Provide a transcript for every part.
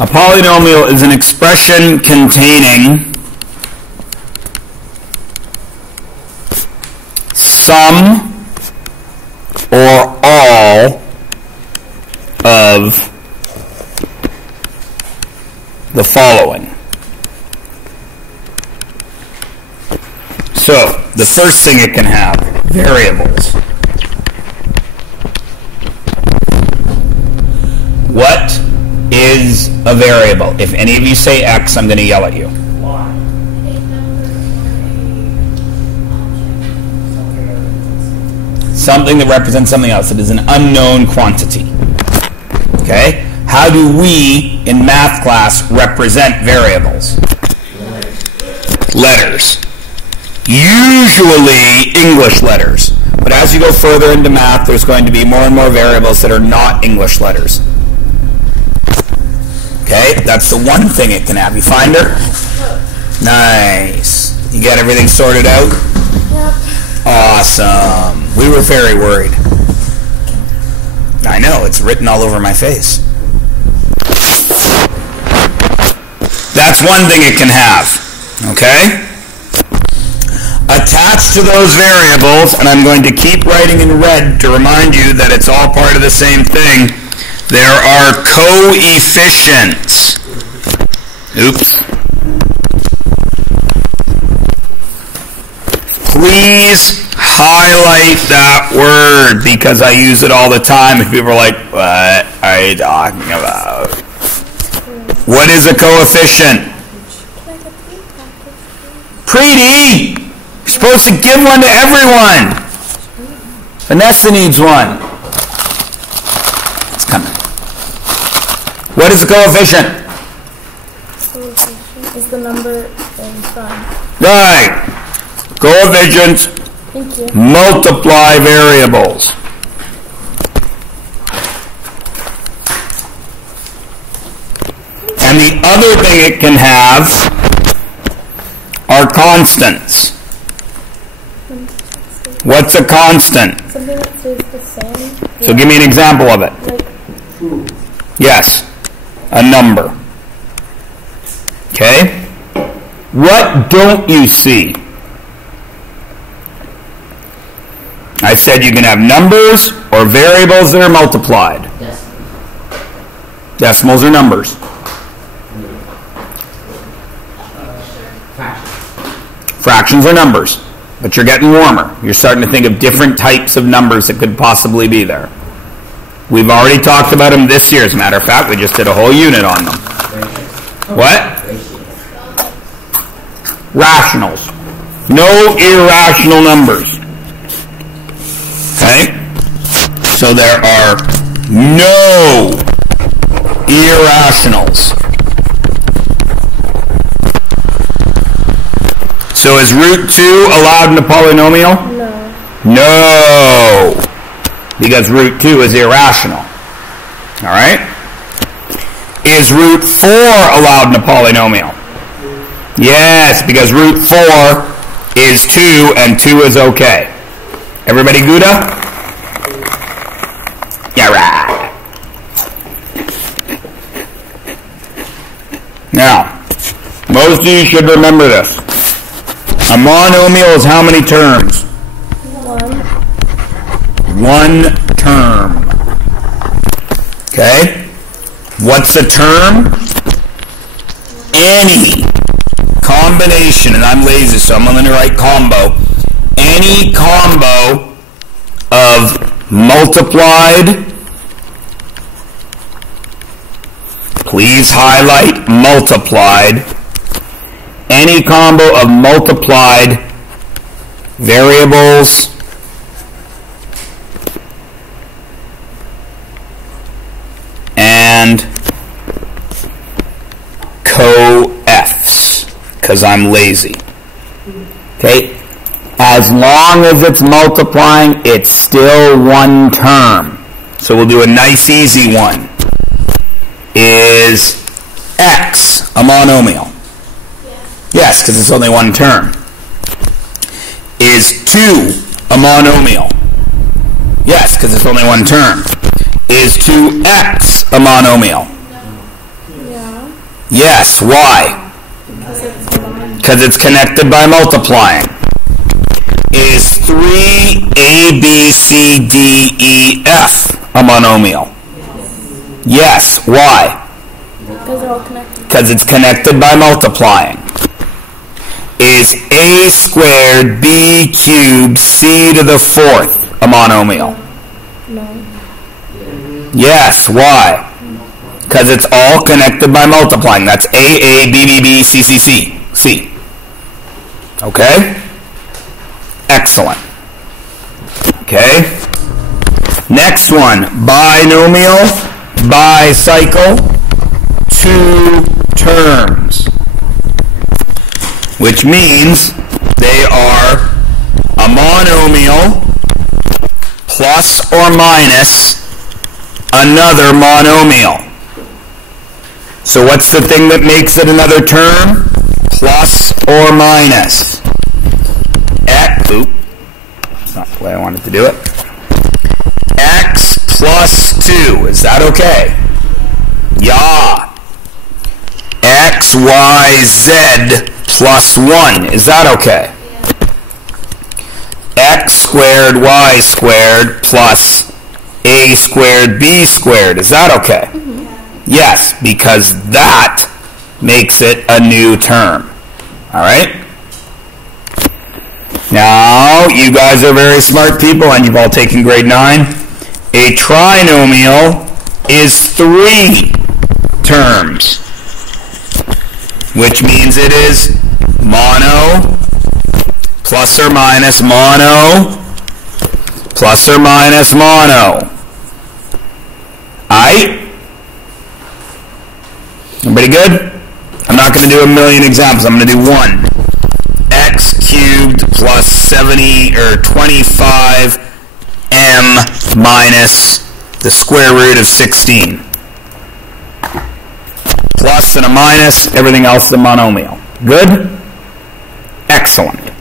A polynomial is an expression containing some or all of the following. So, the first thing it can have, variables. What is a variable? If any of you say X, I'm going to yell at you. Something that represents something else. It is an unknown quantity. Okay? How do we, in math class, represent variables? Letters. Usually English letters. But as you go further into math, there's going to be more and more variables that are not English letters. Okay? That's the one thing it can have. You find her? Nice. You got everything sorted out? Yep. Awesome. We were very worried. I know, it's written all over my face. That's one thing it can have. Okay? Attached to those variables, and I'm going to keep writing in red to remind you that it's all part of the same thing, there are coefficients. Oops. Please highlight that word because I use it all the time. If people are like, what are you talking about? What is a coefficient? Preety! You're supposed to give one to everyone. Vanessa needs one. It's coming. What is a coefficient? Coefficient is the number in front. Right. Coefficients multiply variables. And the other thing it can have are constants. What's a constant? Something that stays the same. So give me an example of it. Like, yes, a number. Okay? What don't you see? I said you can have numbers or variables that are multiplied. Decimals are numbers. Fractions are numbers. But you're getting warmer. You're starting to think of different types of numbers that could possibly be there. We've already talked about them this year. As a matter of fact, we just did a whole unit on them. What? Rationals. No irrational numbers. Okay? So there are no irrationals. So is root 2 allowed in a polynomial? no. No. Because root 2 is irrational. Alright? Is root 4 allowed in a polynomial? Yes, because root 4 is 2 and 2 is okay. Everybody Gouda? Yeah, right. Now, most of you should remember this. A monomial is how many terms? One term. Okay? What's a term? Any combination, and I'm lazy so I'm going to write combo. Any combo of multiplied, please highlight multiplied, any combo of multiplied variables and co-Fs, because I'm lazy. Okay? As long as it's multiplying, it's still one term. So we'll do a nice easy one. Is X a monomial? Yes, because it's only one term. Is 2 a monomial? Yes, because it's only one term. Is 2x a monomial? Yeah. Yes, why? Because it's connected by multiplying. Is 3a, b, c, d, e, f a monomial? Yes, why? Because they're all connected. Because it's connected by multiplying. Is a squared, b cubed, c to the fourth a monomial? No. Yes, why? Because it's all connected by multiplying. That's a, b, b, b, c, c, c, c. Okay? Excellent. Okay? Next one, binomial, bicycle, two terms. Which means they are a monomial plus or minus another monomial. So what's the thing that makes it another term? Plus or minus. That's not the way I wanted to do it. X plus 2. Is that okay? Yeah. X, Y, Z plus 1. Is that okay? X squared, Y squared plus A squared, B squared. Is that okay? Yes, because that makes it a new term. All right? Now, you guys are very smart people and you've all taken grade 9. A trinomial is 3 terms, which means it is mono plus or minus mono plus or minus mono. Aight? Everybody good? I'm not going to do a million examples. I'm going to do one. X cubed plus 70 or 25 m minus the square root of 16. Plus and a minus, everything else is a monomial. Good? Excellent.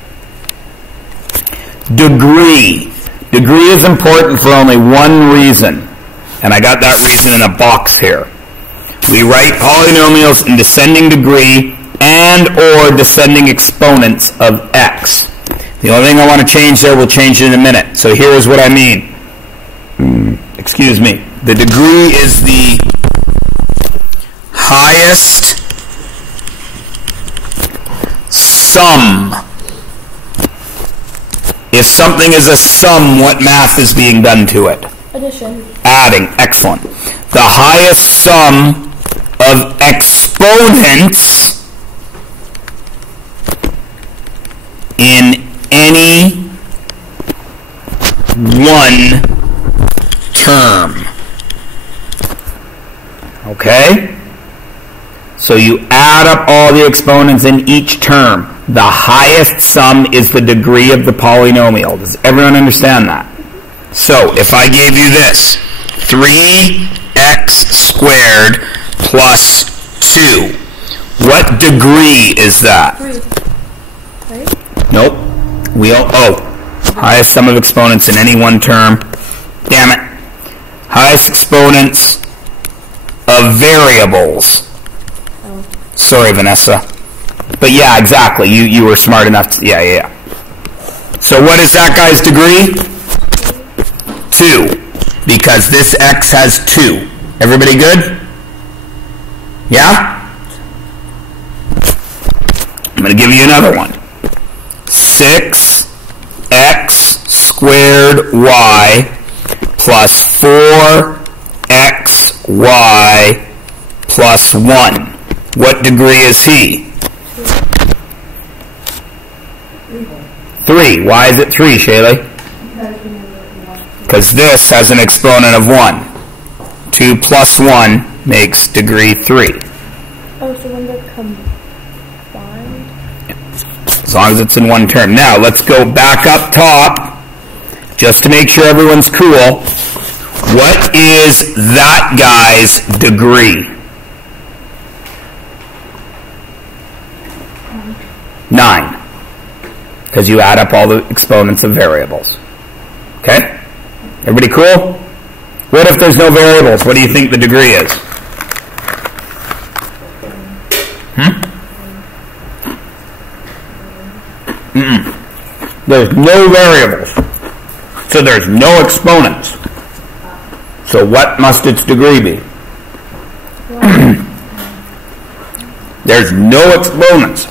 Degree. Degree is important for only one reason, and I got that reason in a box here. We write polynomials in descending degree and or descending exponents of x. The only thing I want to change there, we'll change it in a minute. So here is what I mean. Excuse me. The degree is the highest sum. If something is a sum, what math is being done to it? Addition. Adding. Excellent. The highest sum of exponents in any one term. Okay? So you add up all the exponents in each term. The highest sum is the degree of the polynomial. Does everyone understand that? So if I gave you this, 3x squared plus 2, what degree is that? 3. Right? Nope. Highest sum of exponents in any one term. Damn it. Highest exponents of variables. Oh. Sorry, Vanessa. But yeah, exactly. You were smart enough to... Yeah. So what is that guy's degree? 2. Because this x has 2. Everybody good? Yeah? I'm going to give you another one. 6x squared y plus 4xy plus 1. What degree is he? 3. Why is it 3, Shaylee? Because this has an exponent of 1. 2 plus 1 makes degree 3. Oh, so when they're combined? As long as it's in one term. Now, let's go back up top, just to make sure everyone's cool. What is that guy's degree? 9. Because you add up all the exponents of variables. Okay? Everybody cool? What if there's no variables? What do you think the degree is? There's no variables. So there's no exponents. So what must its degree be? There's no exponents.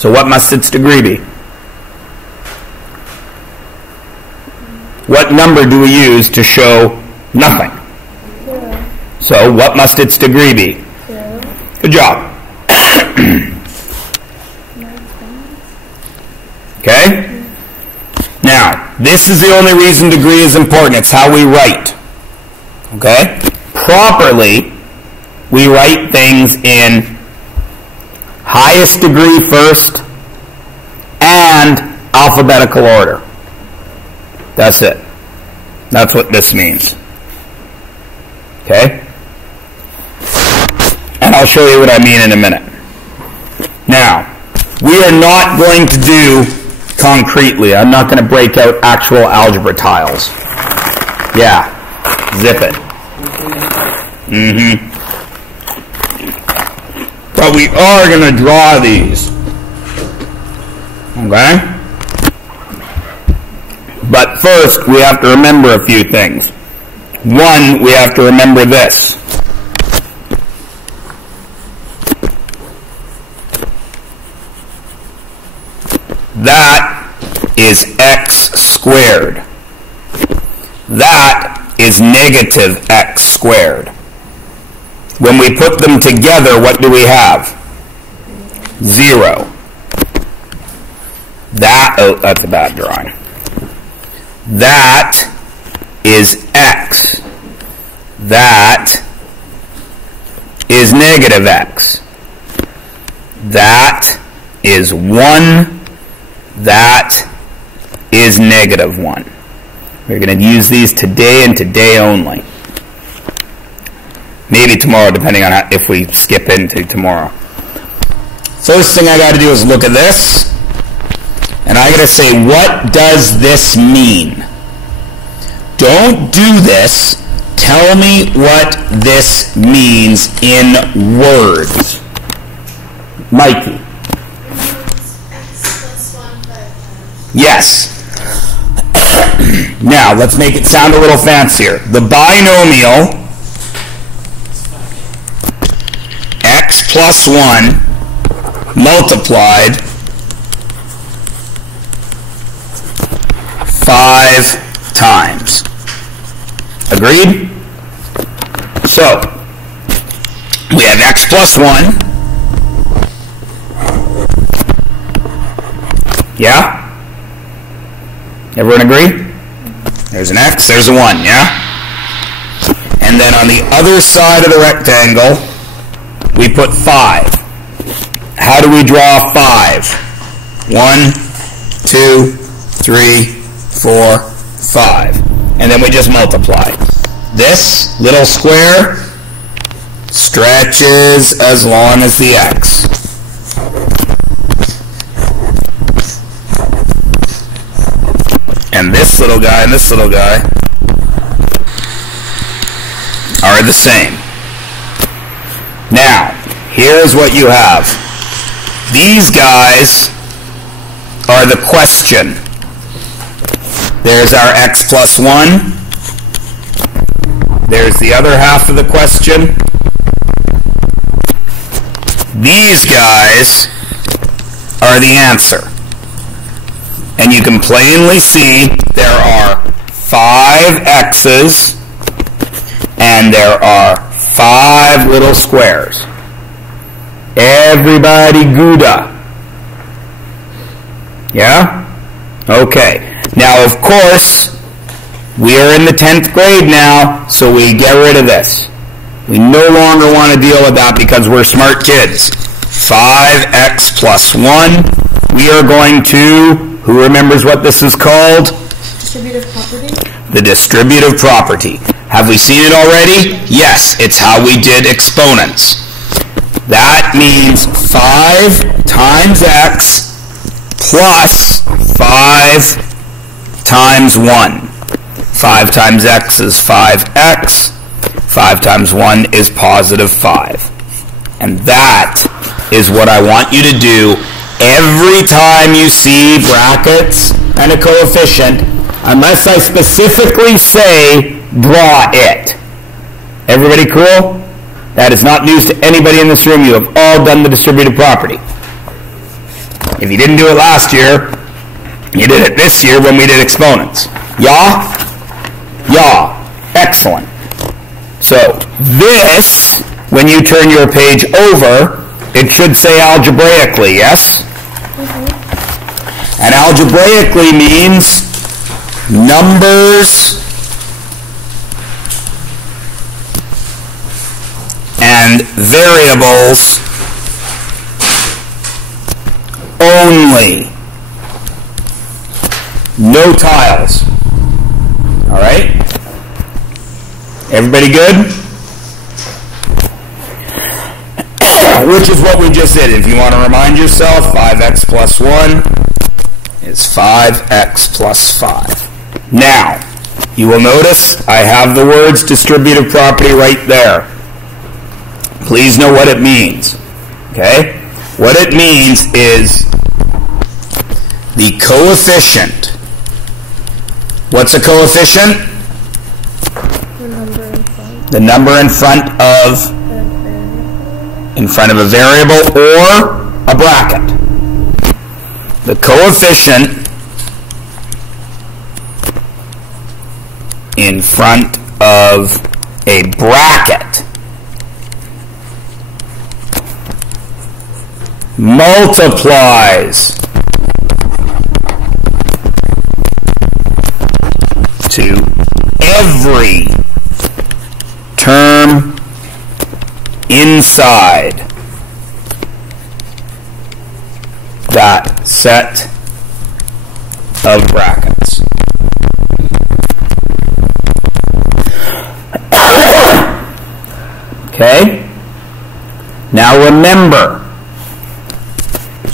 So what must its degree be? What number do we use to show nothing? 0. So what must its degree be? 0. Good job. Okay? Now, this is the only reason degree is important. It's how we write. Okay? Properly, we write things in highest degree first and alphabetical order. That's it. That's what this means. Okay? And I'll show you what I mean in a minute. Now, we are not going to do concretely. I'm not going to break out actual algebra tiles. Yeah. Zip it. But we are going to draw these. Okay? But first, we have to remember a few things. One, we have to remember this. That is x squared. That is negative x squared. When we put them together, what do we have? 0. That's a bad drawing. That is x. That is negative x. That is 1. That is negative 1. We're going to use these today and today only. Maybe tomorrow, depending on if we skip into tomorrow. First thing I got to do is look at this. And I got to say, what does this mean? Don't do this. Tell me what this means in words. Mikey. Yes. Now, let's make it sound a little fancier. The binomial x plus 1 multiplied 5 times. Agreed? So, we have x plus 1. Yeah? Everyone agree? There's an x, there's a 1, yeah? And then on the other side of the rectangle, we put 5. How do we draw 5? 1, 2, 3, 4, 5. And then we just multiply. This little square stretches as long as the x. And this little guy and this little guy are the same. Now, here's what you have. These guys are the question. There's our x plus 1. There's the other half of the question. These guys are the answer. And you can plainly see there are 5 x's and there are 5 little squares. Everybody Gouda. Yeah? Okay. Now, of course, we are in the 10th grade now, so we get rid of this. We no longer want to deal with that because we're smart kids. 5x plus 1. We are going to, who remembers what this is called? Distributive property. The distributive property. Have we seen it already? Yes, it's how we did exponents. That means 5 times x plus 5 times 1. 5 times x is 5x. 5 times 1 is positive 5. And that is what I want you to do every time you see brackets and a coefficient, unless I specifically say draw it. Everybody cool? That is not news to anybody in this room. You have all done the distributive property. If you didn't do it last year, you did it this year when we did exponents. Yeah? Yeah. Excellent. So this, when you turn your page over, it should say algebraically, yes? And algebraically means numbers and variables only. No tiles. All right? Everybody good? Which is what we just did. If you want to remind yourself, 5x plus 1 is 5x plus 5. Now, you will notice I have the words distributive property right there. Please know what it means. Okay? What it means is the coefficient. What's a coefficient? The number in front of a variable or a bracket. The coefficient in front of a bracket multiplies to every term inside that set of brackets. Okay? Now remember,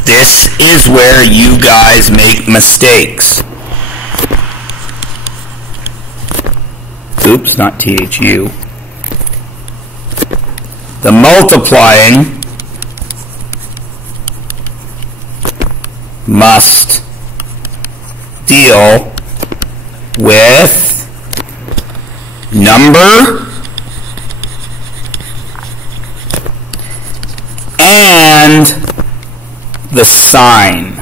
this is where you guys make mistakes. Oops, not THU. The multiplying must deal with number and the sign.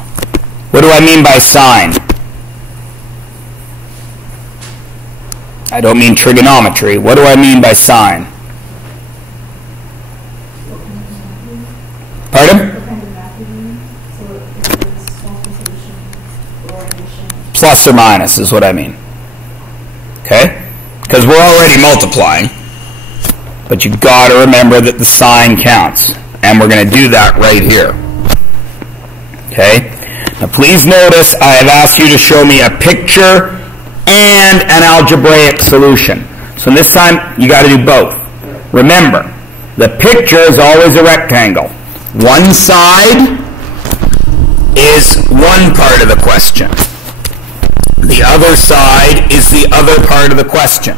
What do I mean by sign? I don't mean trigonometry. What do I mean by sign? Pardon? Plus or minus is what I mean. Okay? Because we're already multiplying. But you've got to remember that the sign counts. And we're going to do that right here. Okay? Now please notice I have asked you to show me a picture and an algebraic solution. So this time you got to do both. Remember, the picture is always a rectangle. One side is one part of the question. The other side is the other part of the question.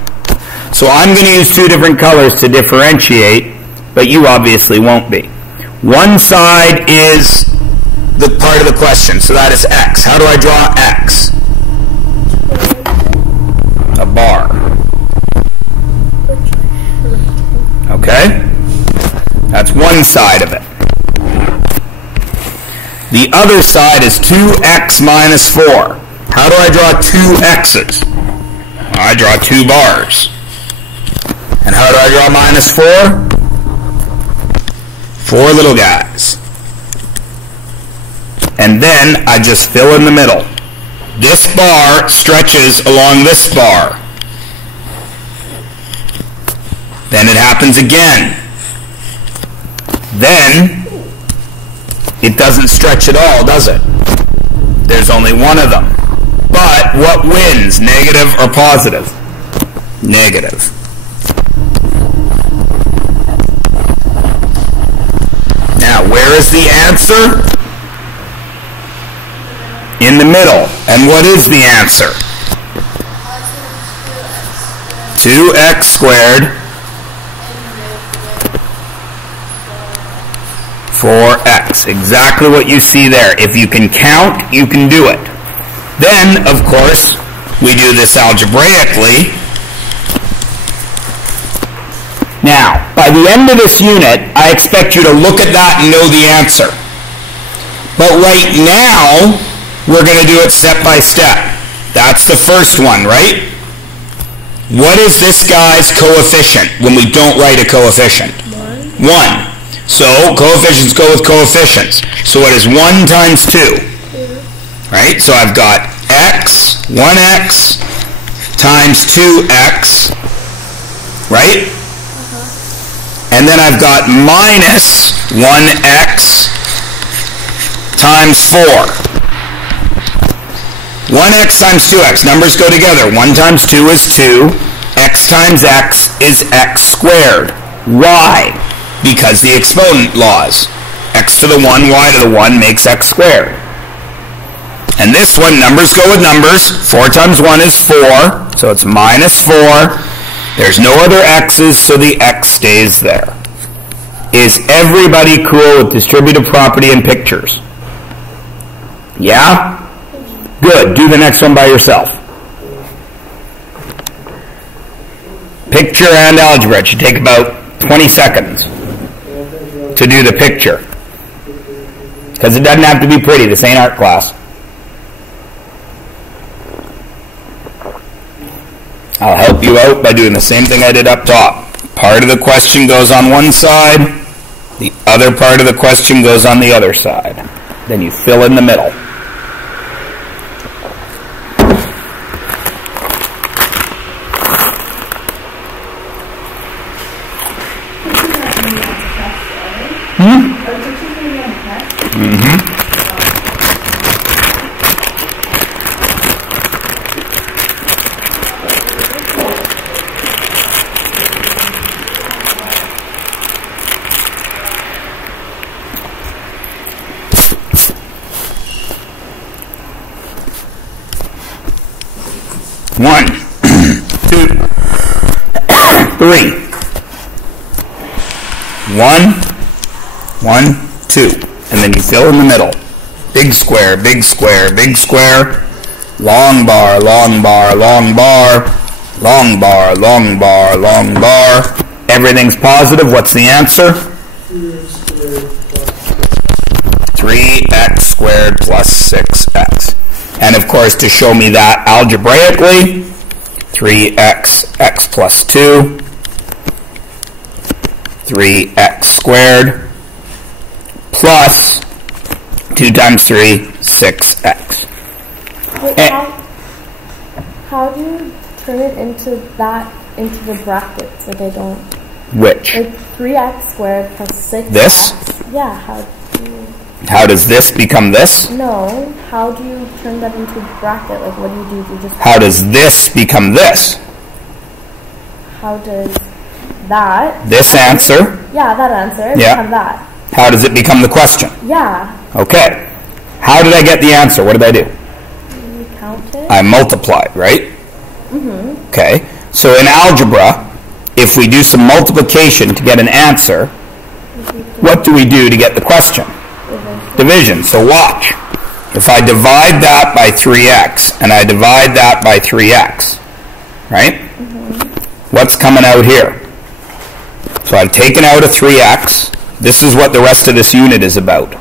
So I'm going to use two different colors to differentiate, but you obviously won't be. One side is the part of the question, so that is x. How do I draw x? A bar. Okay? That's one side of it. The other side is 2x minus 4. How do I draw two x's? I draw two bars. And how do I draw minus 4? Four little guys. And then I just fill in the middle. This bar stretches along this bar. Then it happens again. Then it doesn't stretch at all, does it? There's only one of them. But what wins, negative or positive? Negative. Now, where is the answer? In the middle. And what is the answer? 2x squared 4x. Exactly what you see there. If you can count, you can do it. Then, of course, we do this algebraically. Now, by the end of this unit, I expect you to look at that and know the answer. But right now, we're going to do it step by step. That's the first one, right? What is this guy's coefficient when we don't write a coefficient? 1. So, coefficients go with coefficients. So what is 1 times 2? 2. Right? So I've got x, 1x, times 2x, right? And then I've got minus 1x times 4. 1x times 2x. Numbers go together. 1 times 2 is 2. X times x is x squared. Why? Because the exponent laws. X to the 1, y to the 1 makes x squared. And this one, numbers go with numbers. 4 times 1 is 4. So it's minus 4. There's no other x's, so the x stays there. Is everybody cool with distributive property and pictures? Yeah? Good. Do the next one by yourself. Picture and algebra. It should take about 20 seconds to do the picture. Because it doesn't have to be pretty. This ain't art class. I'll help you out by doing the same thing I did up top. Part of the question goes on one side, the other part of the question goes on the other side. Then you fill in the middle. One, 2, 3. 1, 1, 2. And then you fill in the middle. Big square, big square, big square. Long bar, long bar, long bar. Long bar, long bar, long bar. Everything's positive. What's the answer? 3x squared plus 6x. And of course, to show me that algebraically, 3x, x plus 2, 3x squared, plus 2 times 3, 6x. Wait, how do you turn it into the brackets so they don't... Which? Like 3x squared plus 6x. This? Yeah, How does this become this? No, how do you turn that into a bracket? Like, what do? You just... How does this become this? How does that... This answer? Yeah, that answer. Yeah. Become that. How does it become the question? Yeah. Okay. How did I get the answer? What did I do? You count it? I multiplied, right? Mm-hmm. Okay. So in algebra, if we do some multiplication to get an answer, what do we do to get the question? Division. So watch. If I divide that by 3x and I divide that by 3x, right? Mm-hmm. What's coming out here? So I've taken out a 3x. This is what the rest of this unit is about.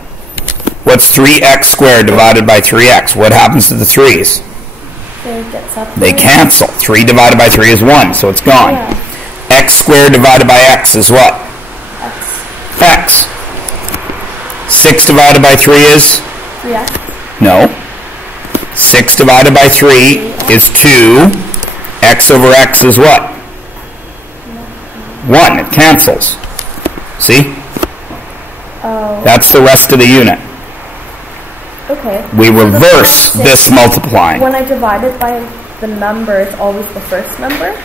What's 3x squared divided by 3x? What happens to the 3's? They cancel. 3 divided by 3 is 1, so it's gone. Yeah. X squared divided by x is what? X. 6 divided by 3 is? 3x. No. 6 divided by 3 is 2. X over x is what? 1. It cancels. See? Oh. That's the rest of the unit. Okay. We reverse this multiplying. When I divide it by the number, it's always the first number.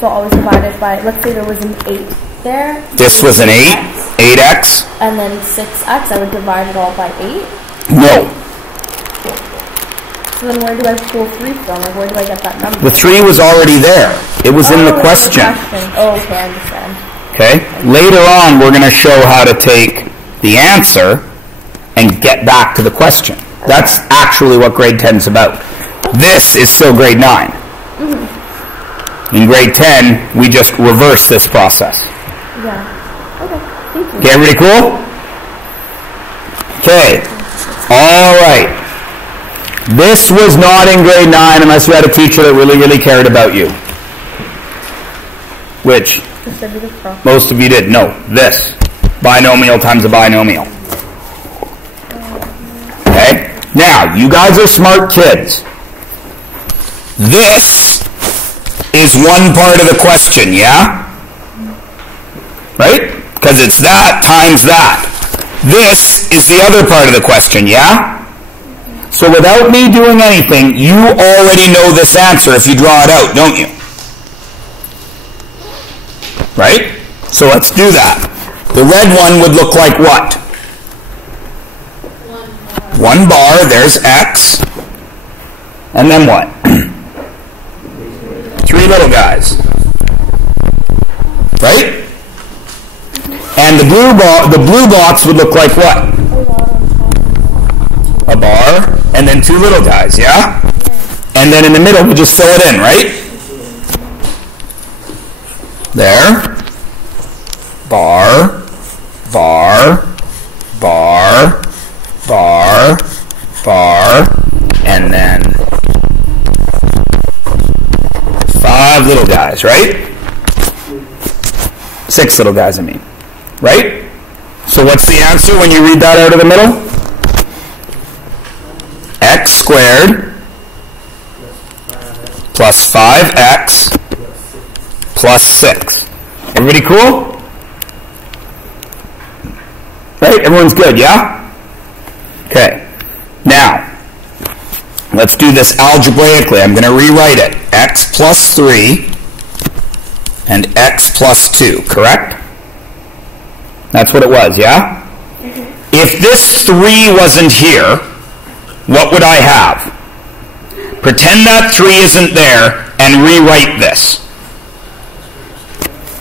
So I'll always divide it by, let's say there was an 8 there. This was an 8. 8x. And then 6x, I would divide it all by 8. No. So then where do I pull 3 from? Or where do I get that number? The 3 was already there. It was in the question. Oh, okay, I understand. Okay? Later on, we're going to show how to take the answer and get back to the question. That's actually what grade 10 is about. This is still grade 9. In grade 10, we just reverse this process. Yeah. Okay. Thank you. Okay, everybody cool? Okay. All right. This was not in grade 9 unless you had a teacher that really, really cared about you. Which Distributive property. most of you did. No, this. Binomial times a binomial. Okay? Now, you guys are smart kids. This is one part of the question, yeah? Right? Because it's that times that. This is the other part of the question, yeah? So without me doing anything, you already know this answer if you draw it out, don't you? Right? So let's do that. The red one would look like what? 1 bar, there's x. And then what? 3 little guys. Right? And the blue box would look like what? A bar, and then 2 little guys, yeah? And then in the middle, we just fill it in, right? There. Bar, bar, bar, bar, bar, and then 5 little guys, right? 6 little guys, I mean. Right? So what's the answer when you read that out of the middle? X squared plus 5x plus 6. Everybody cool? Right? Everyone's good, yeah? Okay. Now, let's do this algebraically. I'm going to rewrite it. X plus 3 and x plus 2, correct? That's what it was, yeah? Mm-hmm. If this 3 wasn't here, what would I have? Pretend that 3 isn't there and rewrite this.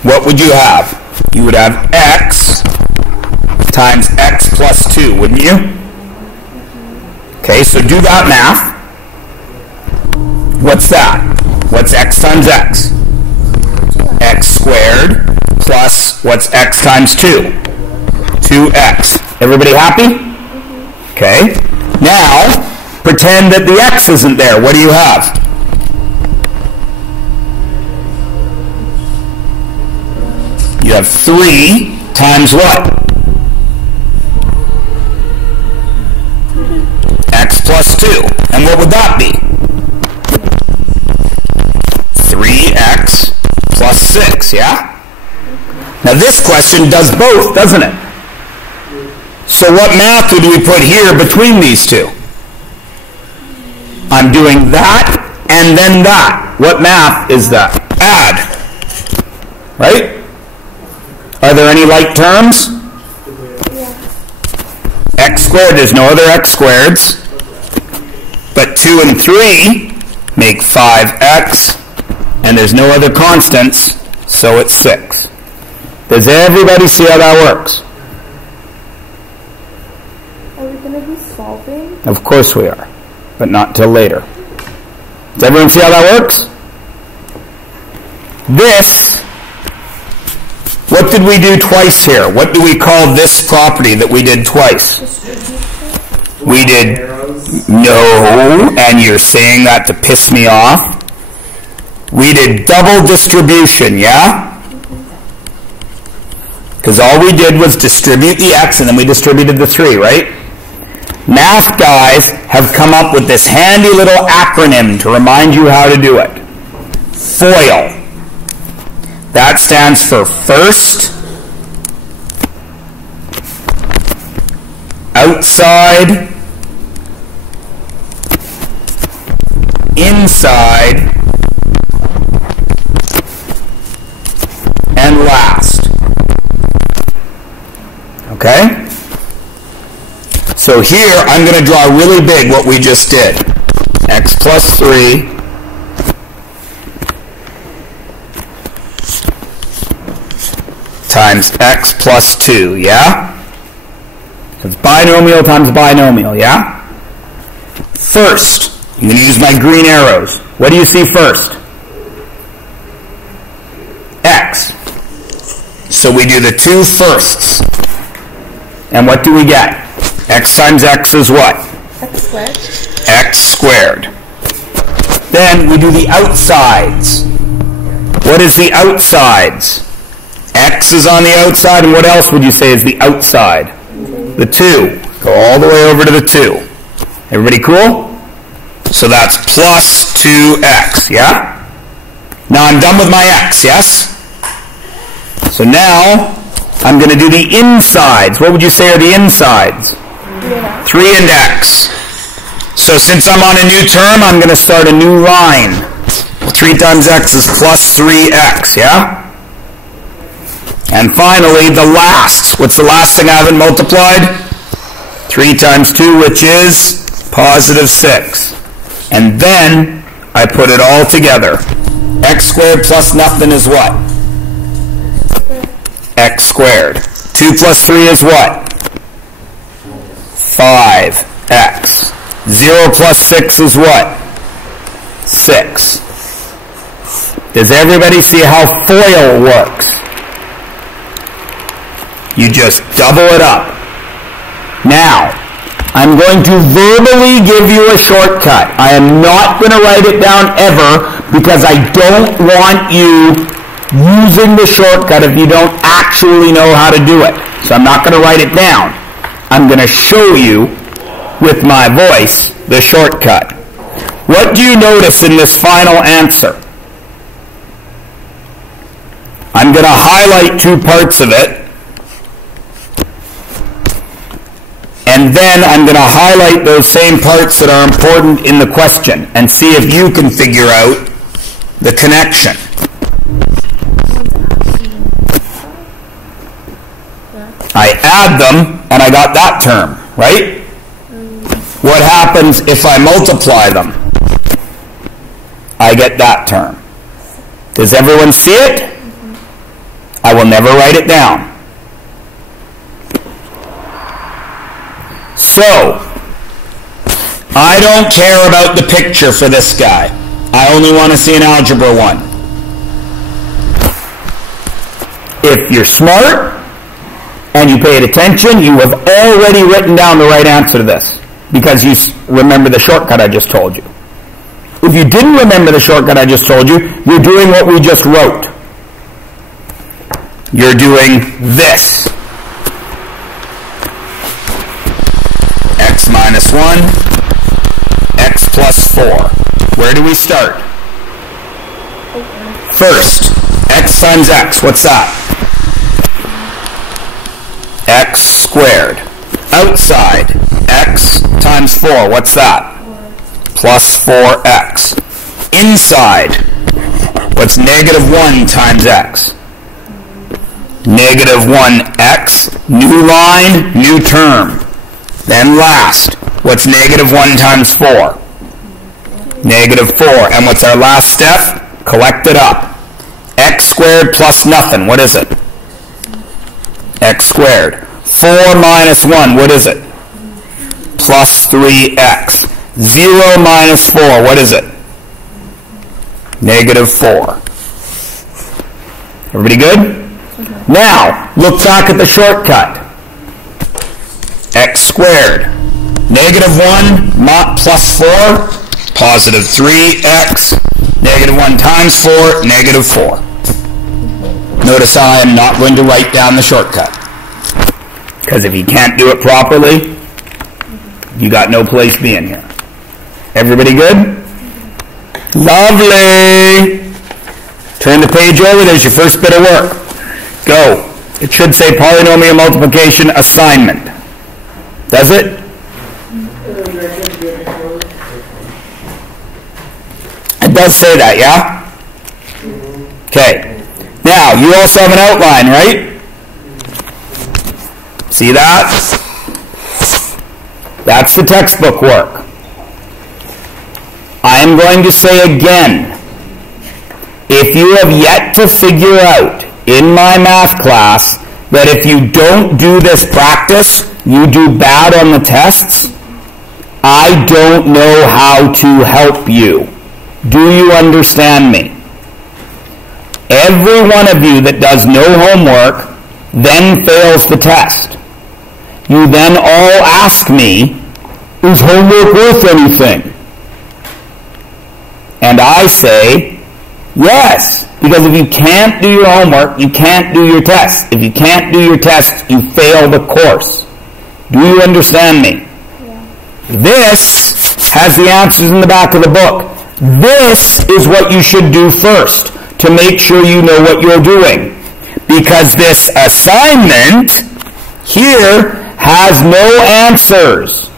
What would you have? You would have x times x plus 2, wouldn't you? Okay, so do that math. What's that? What's x times x? X squared plus what's x times 2? 2x. Everybody happy? Okay. Now, pretend that the x isn't there. What do you have? You have 3 times what? X plus 2. And what would that be? 3x plus 6, yeah? Now this question does both, doesn't it? So what math would we put here between these two? I'm doing that and then that. What math is that? Add. Right? Are there any like terms? X squared, there's no other x squareds. But 2 and 3 make 5x. And there's no other constants, so it's 6. Does everybody see how that works? Are we going to be solving? Of course we are, but not till later. Does everyone see how that works? This, what did we do twice here? What do we call this property that we did twice? We did, no, and you're saying that to piss me off. We did double distribution, yeah? Because all we did was distribute the x and then we distributed the 3, right? Math guys have come up with this handy little acronym to remind you how to do it. FOIL. That stands for first, outside, inside, and last. Okay? So here, I'm going to draw really big what we just did. X plus 3 times x plus 2, yeah? So it's binomial times binomial, yeah? First, I'm going to use my green arrows. What do you see first? X. So we do the two firsts. And what do we get? X times X is what? X squared. X squared. Then we do the outsides. What is the outsides? X is on the outside, and what else would you say is the outside? The 2. Go all the way over to the 2. Everybody cool? So that's plus 2x, yeah? Now I'm done with my x, yes? So now I'm going to do the insides. What would you say are the insides? 3 and x. So since I'm on a new term, I'm going to start a new line. 3 times x is plus 3x, yeah? And finally, the last. What's the last thing I haven't multiplied? 3 times 2, which is positive 6. And then I put it all together. X squared plus nothing is what? X squared. 2 plus 3 is what? 5x. 0 plus 6 is what? 6. Does everybody see how FOIL works? You just double it up. Now, I'm going to verbally give you a shortcut. I am not going to write it down ever because I don't want you using the shortcut if you don't actually know how to do it. So I'm not going to write it down. I'm going to show you with my voice the shortcut. What do you notice in this final answer? I'm going to highlight 2 parts of it. And then I'm going to highlight those same parts that are important in the question and see if you can figure out the connection. I add them and I got that term, right? What happens if I multiply them? I get that term. Does everyone see it? I will never write it down. So, I don't care about the picture for this guy. I only want to see an algebra 1. If you're smart and you paid attention, you have already written down the right answer to this because you remember the shortcut I just told you. If you didn't remember the shortcut I just told you, you're doing what we just wrote. You're doing this. X minus 1, x plus 4. Where do we start? First, x times x. What's that? X squared. Outside, x times 4. What's that? Plus 4x. Inside, what's negative 1 times x? Negative 1x. New line, new term. Then last, what's negative 1 times 4? Negative 4. And what's our last step? Collect it up. X squared plus nothing. What is it? X squared. 4 minus 1. What is it? Plus 3x. 0 minus 4. What is it? Negative 4. Everybody good? Now, look back at the shortcut. X squared. Negative 1 plus 4, positive 3x. Negative 1 times 4, negative 4. Notice how I am not going to write down the shortcut. Because if you can't do it properly, you got no place being here. Everybody good? Lovely. Turn the page over. There's your first bit of work. Go. It should say polynomial multiplication assignment. Does it? It does say that, yeah? Okay. Now, you also have an outline, right? See that? That's the textbook work. I am going to say again, if you have yet to figure out in my math class that if you don't do this practice, you do bad on the tests, I don't know how to help you. Do you understand me? Every one of you that does no homework then fails the test. You then all ask me, is homework worth anything? And I say, yes, because if you can't do your homework, you can't do your test. If you can't do your test, you fail the course. Do you understand me? Yeah. This has the answers in the back of the book. This is what you should do first to make sure you know what you're doing. Because this assignment here has no answers.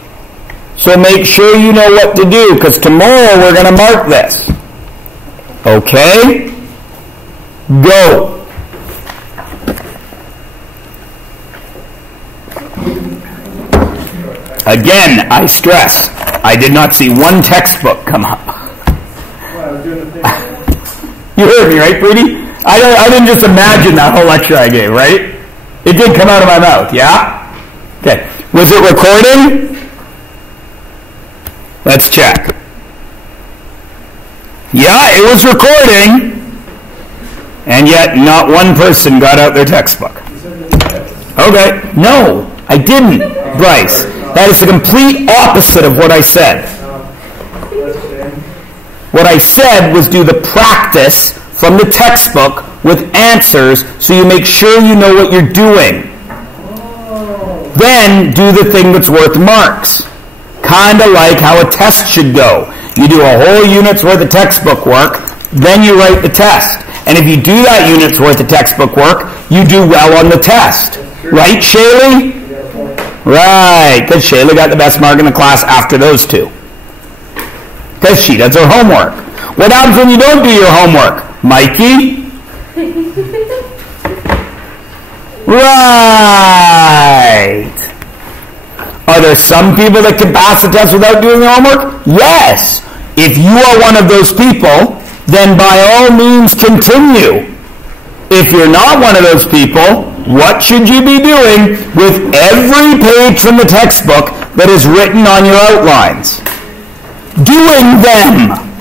So make sure you know what to do, because tomorrow we're going to mark this. Okay? Go. Again, I stress, I did not see one textbook come up. You heard me, right, Preeti? I didn't just imagine that whole lecture I gave, right? It did come out of my mouth, yeah? Okay. Was it recording? Let's check. Yeah, it was recording. And yet, not one person got out their textbook. Okay. No, I didn't, Bryce. That is the complete opposite of what I said. What I said was do the practice from the textbook with answers so you make sure you know what you're doing. Then do the thing that's worth marks. Kind of like how a test should go. You do a whole unit's worth of textbook work, then you write the test. And if you do that unit's worth of textbook work, you do well on the test. Right, Shaylee? Right, because Shayla got the best mark in the class after those two. Because she does her homework. What happens when you don't do your homework? Mikey? Right. Are there some people that can pass the test without doing their homework? Yes. If you are one of those people, then by all means continue. If you're not one of those people, what should you be doing with every page from the textbook that is written on your outlines? Doing them.